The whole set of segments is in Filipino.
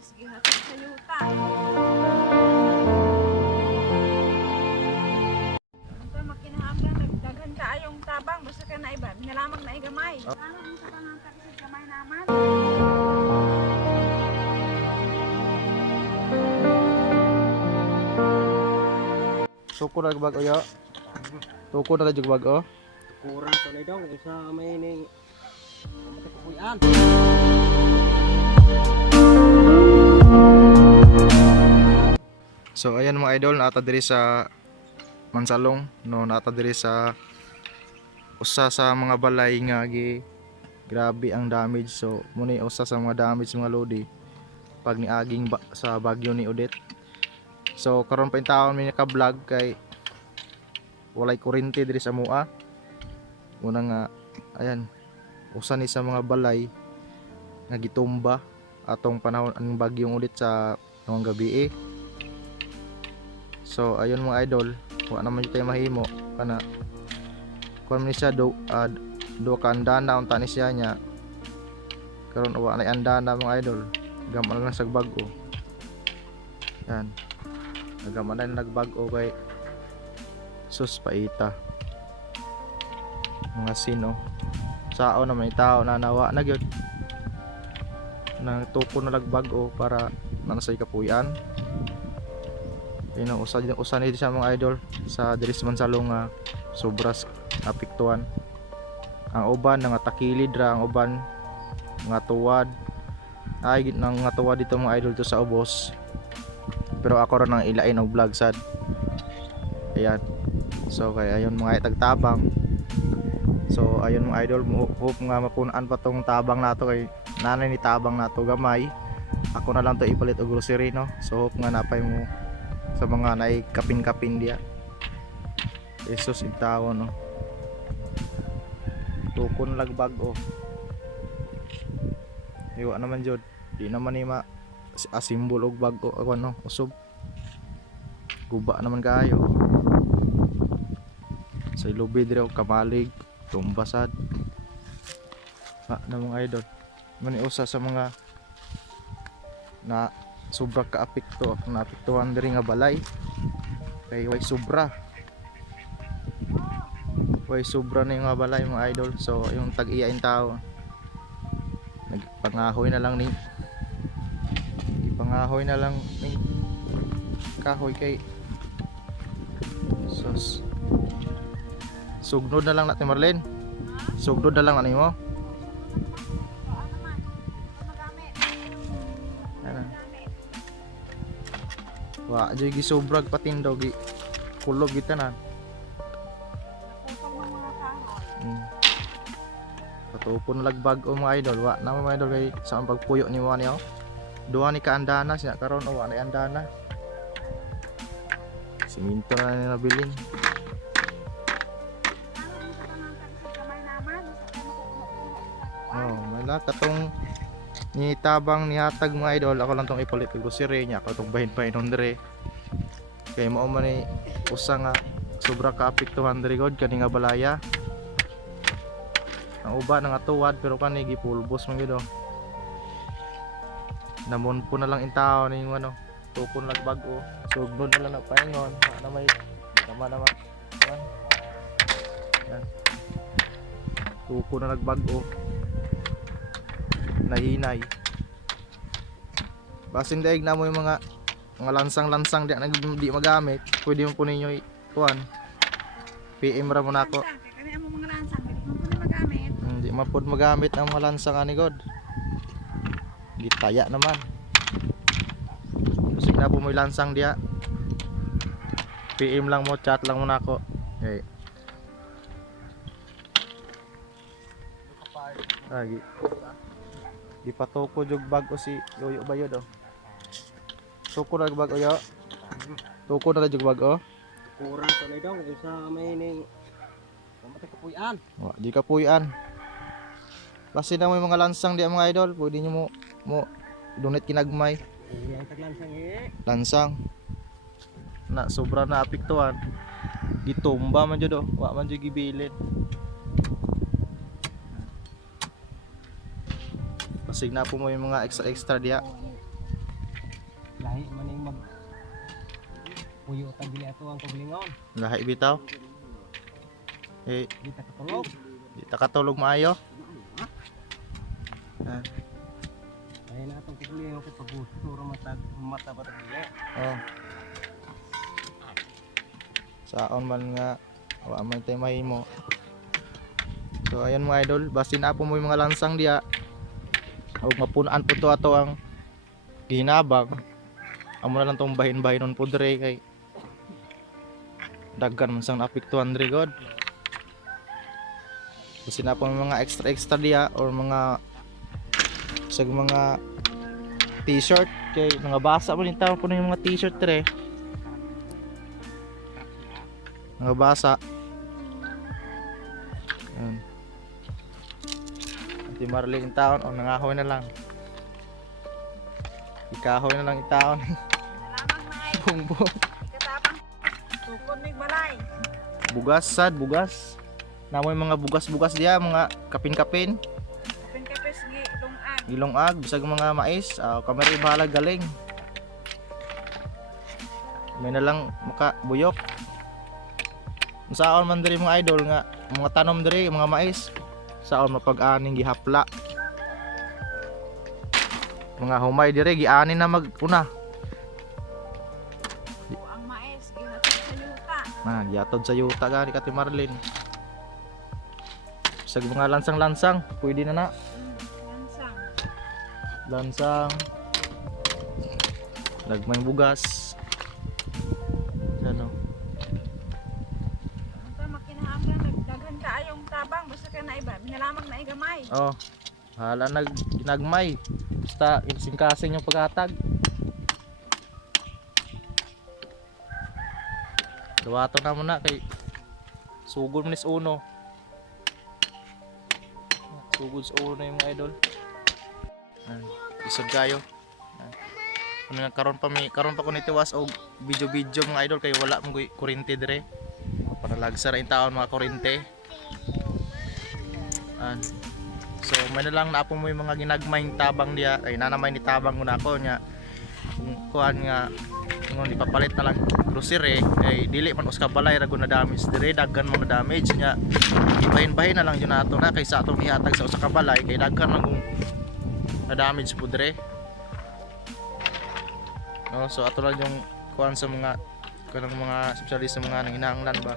guys, gihatid sa yuta. Ito makinahanglan nagdaghan kaayong tabang basta ka na iba, nilamang na igamay. Ano ang sa kanang sa gamay naman? Tuko na bago yo. Tuko na jug bago. Kurang to na dong isa may ning matakuyan. So ayan mga idol, naata diri sa Mansalong, no, naata diri sa usa sa mga balay nga grabe ang damage. So muna usa sa mga damage mga lodi pag niaging sa bagyo ni Odette. So karon pa in taon may naka-vlog kay walay kuryente diri sa mua. Muna nga ayan, usa ni sa mga balay nga gitumba atong panahon ang bagyong ulit sa ngayong gabi eh. So ayun mga idol, wa naman tayo mahimo kana kun man siya do ka andana unta ni siya nya karon wa na andana mga idol, gaman lang sa bag-o. Yan, nagaman na nagbag-o kay sus paita mga sino sao naman itao na nawa na gyud nang tuko na lagbag-o para nanasay kapuyan. Yun, usa ni siya mga idol sa diri sa Mansalong nga sobras apektuhan. Ang uban nga takilid ra, ang uban nga tuwad ay nang nga tuwad dito mga idol to sa ubos. Pero ako ra nang ilain og vlog sad. Ayan. So kaya ayun mga itagtabang. So ayun mga idol, hope nga mapunan pa tong tabang nato kay nanay ni tabang nato gamay. Ako na lang to ipalit og grocery no. So hope nga napay mo sa mga naay kapin-kapin dia. Jesus intawo no. Tukon lag bag-o. Iwa naman jud. Di naman ni asimbol og bag-o ako no, usog. Guba naman kayo. Sa ilubi dire og kamalig, tumbasad. Na mga idol. Mani usa sa mga na sobra ka apekto na apektuhan diri nga balay kay way sobra na yung nga balay mga idol. So yung tag-iya in tao nagpangahoy na lang ni ipangahoy na lang ni kahoy kay sus sugnod na lang natin Marlene, sugnod na lang natin mo. Wa joy gi sobrag patindaw gi kulob kita na. Patupon lagbag o mga idol, wa na mga idol kay sa pagpuyo ni mo niyo. Duha ni ka andana siya karon o wa na andana. Siminto na ni nabilin. Oh, mala katong ni tabang ni hatag mga idol, ako lang tong ipalit og grocery nya, ako tong bahin-bahinon dire. Kay mao man ni usa nga sobra ka apektuhan diri god kani nga balaya. Ang uban nga tuwad pero kani gipulbos man gyud. Namon po na lang intaw ning ano, tukon lag bag-o. Sugnod na lang na paingon, na may naman. Yan. Tukon na lag bag-o. Nahinay. Basin daig na mo yung mga lansang-lansang di magamit, pwede mo po ninyo ikuan. PM ra mo nako. Kani amo mga lansang, dili mo pud magamit. Hindi mapod magamit ang mga lansang ani god. Gitaya naman. Kusig na po mo lansang dia. PM lang mo, chat lang mo nako. Okay. Lagi. Di patoko jog bag o si Yoyo Bayod oh. Tuko na bag o yo. Tuko na jog bag o. Kurang to na dong isa may ning matakuyan. Wa di ka puyan. Basi na mo yung mga lansang di mga idol, pwede nyo mo donate kinagmay. Yang taglansang Lansang. Na sobra na apektuhan. Gitumba man jud oh, wa man jud gibilin. Pasig na po mo yung mga extra diya. lahi maning mag puyo tag dili ato ang kaglingon. Lahi bitaw. Eh, Di ta katulog. di ta katulog maayo. Ah, Ay na atong kaglingon kay pagusuro mata ba dili. oh. Saon man nga wa man tay mahimo. So ayan mga idol, basin na po mo yung mga lansang diya. Og mapunan po to ato ang ginabang. Amo na lang tong bahin-bahinon po dire kay daggan man sang apektuhan dire god. Basin na po mga extra diya or mga sag mga t-shirt kay mga basa mo nitaw po na yung mga t-shirt dire. Mga basa. Ayan. Ati Marlene yung taon, o nangahoy na lang. Ikahoy na lang yung taon. Nalamang na ay Bumbo. katabang. Tukod may balay. Bugas sad, bugas. Namoy mga bugas-bugas diya, mga kapin-kapin. Kapin-kapis gi lungag. Ilong-ag, bisag mga mais. Kamari bahala galing. May na lang makabuyok. Saon man diri mga idol nga mga tanom diri mga mais. Saon mapag-aning gihapla. Mga humay diri giani na mag-una. Ang mais gihatid sa yuta. Giyatod sa yuta gani kati Marlene. Sa mga lansang-lansang, pwede na na. Lansang. Lansang. Lagmay bugas. Ano? Ito makinahanglan nagdaghan kaayong tabang basta ka na iba. Minalamang na igamay. Oh. Hala ginagmay. Basta insingkasing yung paghatag. Duwato na muna kay sugod mo nis uno. Sugod sa uno yung mga idol. Isod kayo. Kung karon pa ko nitiwas og video mga idol kay wala mong kuryente dire. Para lagsa ra in taon mga kuryente. So may na lang naapon mo yung mga ginagmayng tabang diya ay nanamay ni tabang ko nako nya kung kuan nga ngon ipapalit na lang grocery ay dili man uska balay ra na damage dire daghan mo na damage nya ibahin-bahin na lang yun nato na kaysa atong ihatag sa usa ka balay kay daghan man kung na damage po dire. No, so ato lang yung kuan sa mga kanang mga spesyalista mga nanginahanglan ba.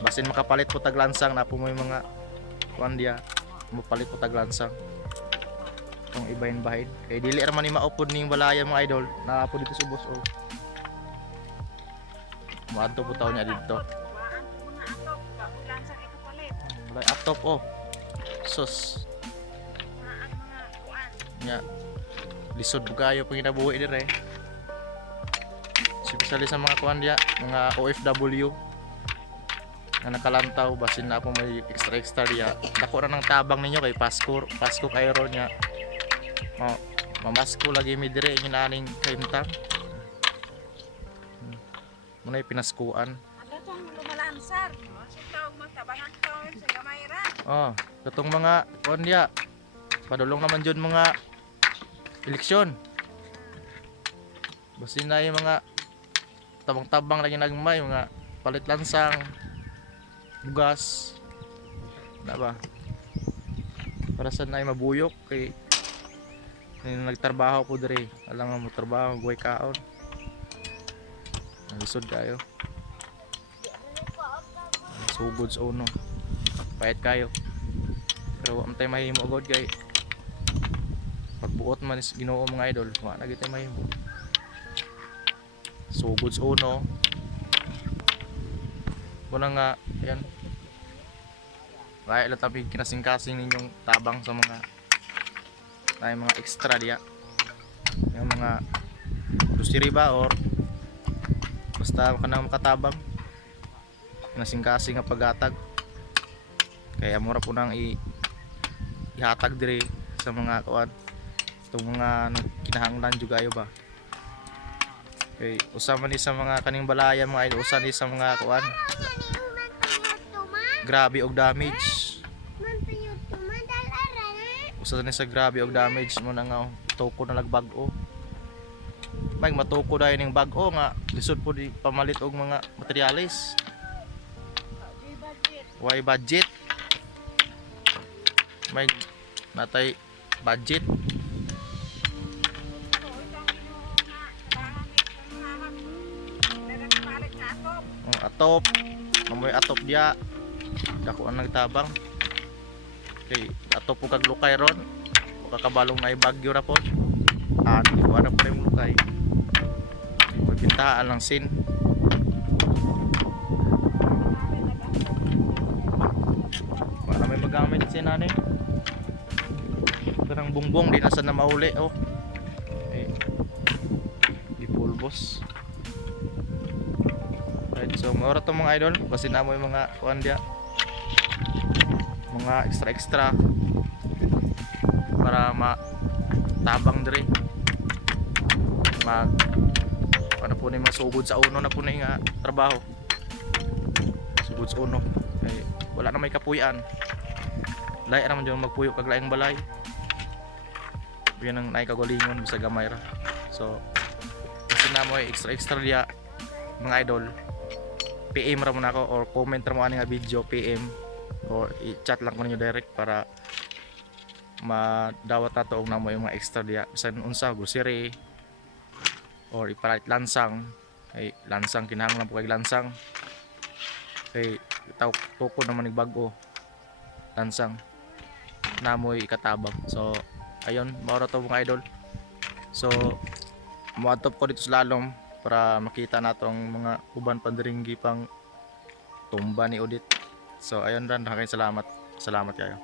Basin makapalit po tag lansang na po mo yung mga kuan diya mapalit po tag lansang kung ibahin-bahin kay dili ra man ni maupod ning balaya mga idol na po dito sa ubos o maadto po taon niya dito Waan ko mga atok. Lansang ikapalit. balay atop oh sus Waan mga kuan. nya lisod bugayo pag kinabuhi dire especially sa mga kuan diya mga OFW na nakalantaw basin na po may extra diya dako ra ng tabang ninyo kay Pasko kayo ron nya mamasko lagi mi dire inaning kaimtang munay pinaskuan Ano tong lumalansar? Sitaw magtabangan ko sa gamay ra. katong mga kuan diya padulong naman jud mga eleksyon basin na yung mga tabang-tabang lagi nagmay mga palit lansang bugas na ba para sa na mabuyok kay nagtrabaho po dire alang mo trabaho buhay kaon nalisod kayo sugod sa uno payat kayo pero wala tayo mahimo god kay pagbuot man is Ginoo mga idol wala na gyud tayo mahimo sugod sa uno wala nga yan kaya lang tabi kinasing-kasing ninyong tabang sa mga tayo mga extra diya yung mga grocery ba or basta ka na makatabang kinasing-kasing nga paghatag kaya mura po nang ihatag dire sa mga kuan itong mga kinahanglan juga ayo ba okay usama ni sa mga kaning balaya mga idol usa ni sa mga kuan grabe og damage sa ni sa grabe og damage mo na nga toko na nagbag-o. May matuko dahil ning bag-o nga lisod po di pamalit og mga materyales. Di budget. Why budget? May natay budget. So, itong Ginoo nga tabangan ni panghamak. Dagang kapalit sa atop. Atop. Mamoy atop dia. Dako ang nagtabang. Okay, atop po kag lukay ron. Kakabalong na ibagyo ra po. Wala pa rin lukay. Pagpintahan lang sin. Para may magamit sin ani. Parang bungbong di nasa na mauli oh. Ipulbos. Right, so maura to mga idol. Basin na mo yung mga kuan dia. Mga extra para matabang diri. Ano po ni masugod sa uno na po na nga trabaho. Sugod sa uno. Wala na may kapuyan. Lahi naman dyan magpuyo kag laing balay. Yan ang naikagalingon sa gamay ra. So kasi na mo extra dia mga idol. PM ra mo na ako or comment ra mo ani nga video PM or i-chat lang ko ninyo direct para madawat nato og namo yung mga extra dia bisan unsa grocery or ipalit lansang ay lansang kinahanglan po kay lansang kay tuko naman ning bag-o lansang namoy ikatabang. So ayun maura to mga idol. So mo-atop ko dito sa lalom para makita natong mga uban pandiringgi pang tumba ni Odit. So ayun ran, salamat kayo.